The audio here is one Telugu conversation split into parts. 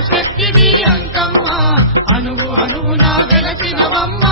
శక్తి మీ అంకమ్మ. అణువు అణువునా వెలసినవమ్మ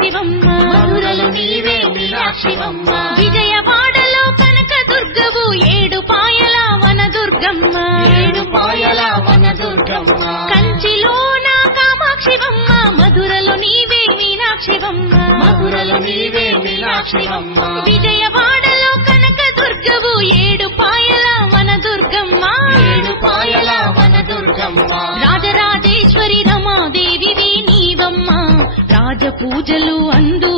మీనాక్షివమ్మ మధురలు నీవే మీనాక్షివమ్మ విజయవాడలో కనక దుర్గవు ఏడు పాయల వన దుర్గమ్మ ఏడు పాయల వన దుర్గమ్మ కంచిలోన కామాక్షివమ్మ. మధురలో నీవే మీనాక్షివమ్మ. మధురలు నీవే మీనాక్షివమ్మ. విజయవాడలో కనక దుర్గవు ఏడు పాయల వన దుర్గమ్మ ఏడు పాయల వన దుర్గమ్మ పూజలు అందు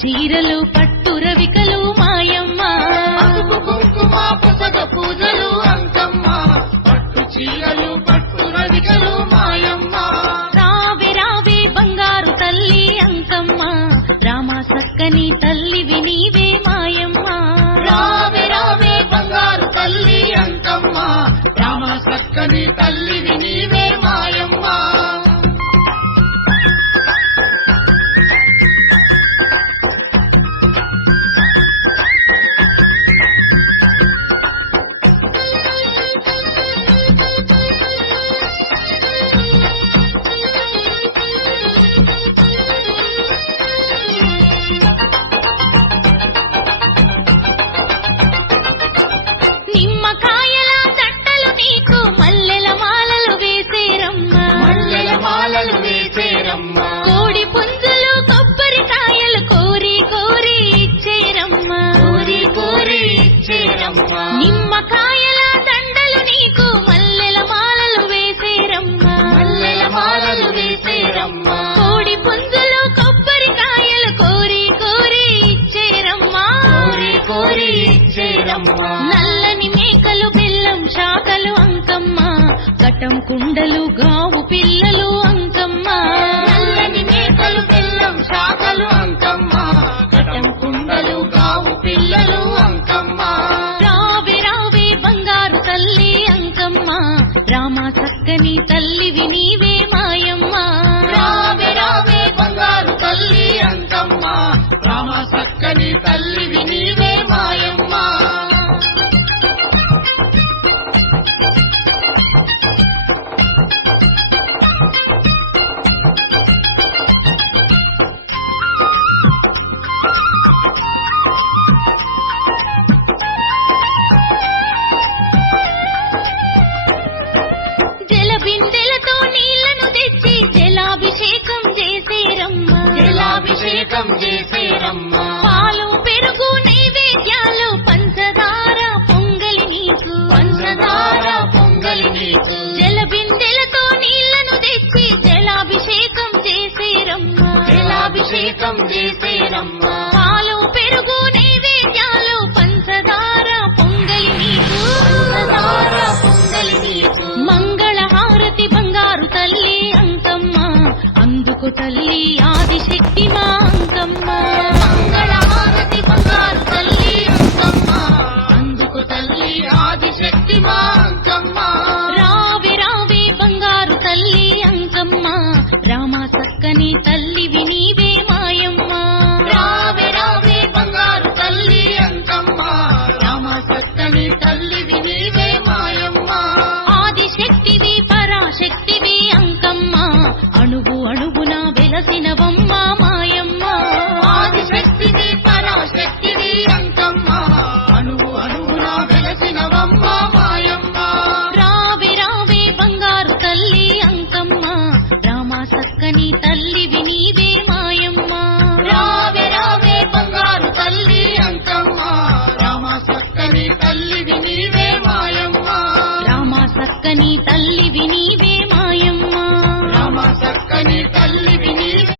చీరలు పట్టు రవికలు మాయమ్మ కుంకుమ పూజలు అంకమ్మ. పట్టు చీరలు పట్టు రవికలు మాయమ్మ. రావే రావే బంగారు తల్లి అంకమ్మ. రామ సక్కని తల్లివి నీవే మాయమ్మ. రావే రావే బంగారు తల్లి అంకమ్మ. రామ సక్కని తల్లివి కటం కుండలు గావు పిల్లలు అంకమ్మ. నల్లని మేకలు బెల్లం శాఖలు అంకమ్మ. కటం కుండలు గావు పిల్లలు అంకమ్మ. రావే రావే బంగారు తల్లి అంకమ్మ. రామ చక్కని తల్లివి నీవే మాయమ్మ. రావే రావే బంగారు తల్లి అంకమ్మ. రామ సక్కని తల్లివి జలాభిషేకం చేసేరమ్మ పాలు పెరుగు నైవేద్యాలు పంచదార పొంగలి నీకు. పంచదార పొంగలి నీకు. జల బిందెలతో నీళ్ళను తెచ్చి జలాభిషేకం చేసేరమ్మ జలాభిషేకం చేసేరమ్మ తల్లి